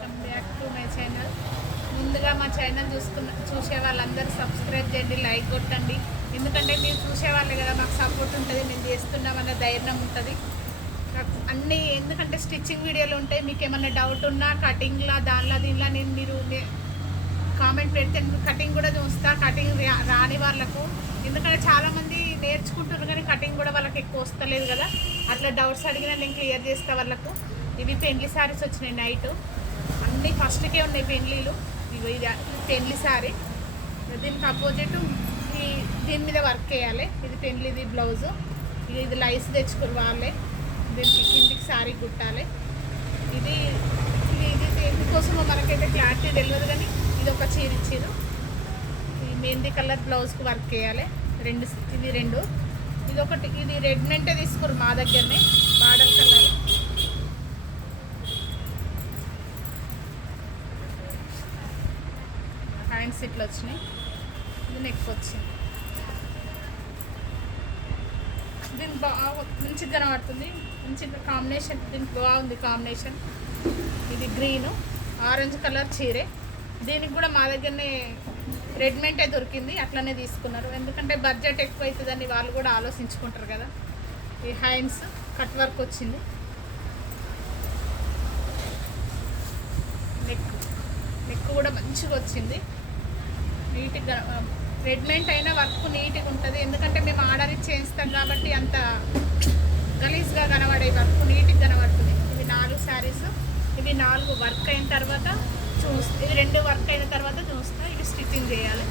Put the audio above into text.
Welcome back to my channel. ముందుగా మా channel చూసే వాళ్ళందరూ సబ్స్క్రైబ్ చేయండి, లైక్ కొట్టండి. ఎందుకంటే మీరు చూసే వాళ్ళే కదా మాకు సపోర్ట్ ఉంటుంది, మేము చేస్తున్నామన్న ధైర్యం ఉంటుంది అన్నీ. ఎందుకంటే స్టిచ్చింగ్ వీడియోలు ఉంటాయి, మీకు ఏమైనా డౌట్ ఉన్నా కటింగ్లా దానిలా దీనిలా మీరు కామెంట్ పెడితే కటింగ్ కూడా చూస్తా. కటింగ్ రాని వాళ్ళకు, ఎందుకంటే చాలామంది నేర్చుకుంటున్నారు కానీ కటింగ్ కూడా వాళ్ళకి ఎక్కువ వస్తలేదు కదా, అట్లా డౌట్స్ అడిగినా నేను క్లియర్ చేస్తా వాళ్ళకు. ఇవి పెండ్లి శారీస్ వచ్చినాయి నైట్, అన్నీ ఫస్ట్కే ఉన్నాయి పెండ్లీలు. ఇవి ఇది పెండ్లి శారీ, దీనికి అపోజిట్ దీని మీద వర్క్ చేయాలి. ఇది పెండ్లిది బ్లౌజు, ఇది లైస్ తెచ్చుకుని వాళ్ళే దీనికి కిందికి శారీ కుట్టాలి. ఇది ఇది ఇది దేనికోసమో మనకైతే క్లారిటీ తెలియదు కానీ ఇది ఒక చీర ఇచ్చారు. ఈ మెహందీ కలర్ బ్లౌజ్కి వర్క్ చేయాలి. ఇది రెండు, ఇది ఒకటి. ఇది రెడ్మెంటే తీసుకోరు మా దగ్గరనే, బార్డర్ కలర్. హ్యాండ్స్ ఇట్లా వచ్చినాయి, ఇది నెక్ వచ్చింది. దీనికి బాగా మంచిగా కనబడుతుంది, మంచిగా కాంబినేషన్ దీనికి బాగుంది కాంబినేషన్. ఇది గ్రీను ఆరెంజ్ కలర్ చీరే. దీనికి కూడా మా దగ్గరనే రెడ్మెంటే దొరికింది, అట్లనే తీసుకున్నారు. ఎందుకంటే బడ్జెట్ ఎక్కువ అవుతుందని వాళ్ళు కూడా ఆలోచించుకుంటారు కదా. ఈ హ్యాండ్స్ కట్ వర్క్ వచ్చింది. నెక్ కూడా మంచిగా వచ్చింది, నీట్గా. రెడ్మెంట్ అయినా వర్క్ నీట్గా ఉంటుంది, ఎందుకంటే మేము ఆర్డర్ ఇచ్చి చేస్తాం కాబట్టి అంత గలీజ్గా కనబడే వర్క్ నీట్గా కనబడుతుంది. ఇవి 4 శారీస్, ఇవి 4 వర్క్ అయిన తర్వాత ఇది 2 వర్క్ అయిన తర్వాత చూస్తా. ఇవి స్టిచ్చింగ్ చేయాలి.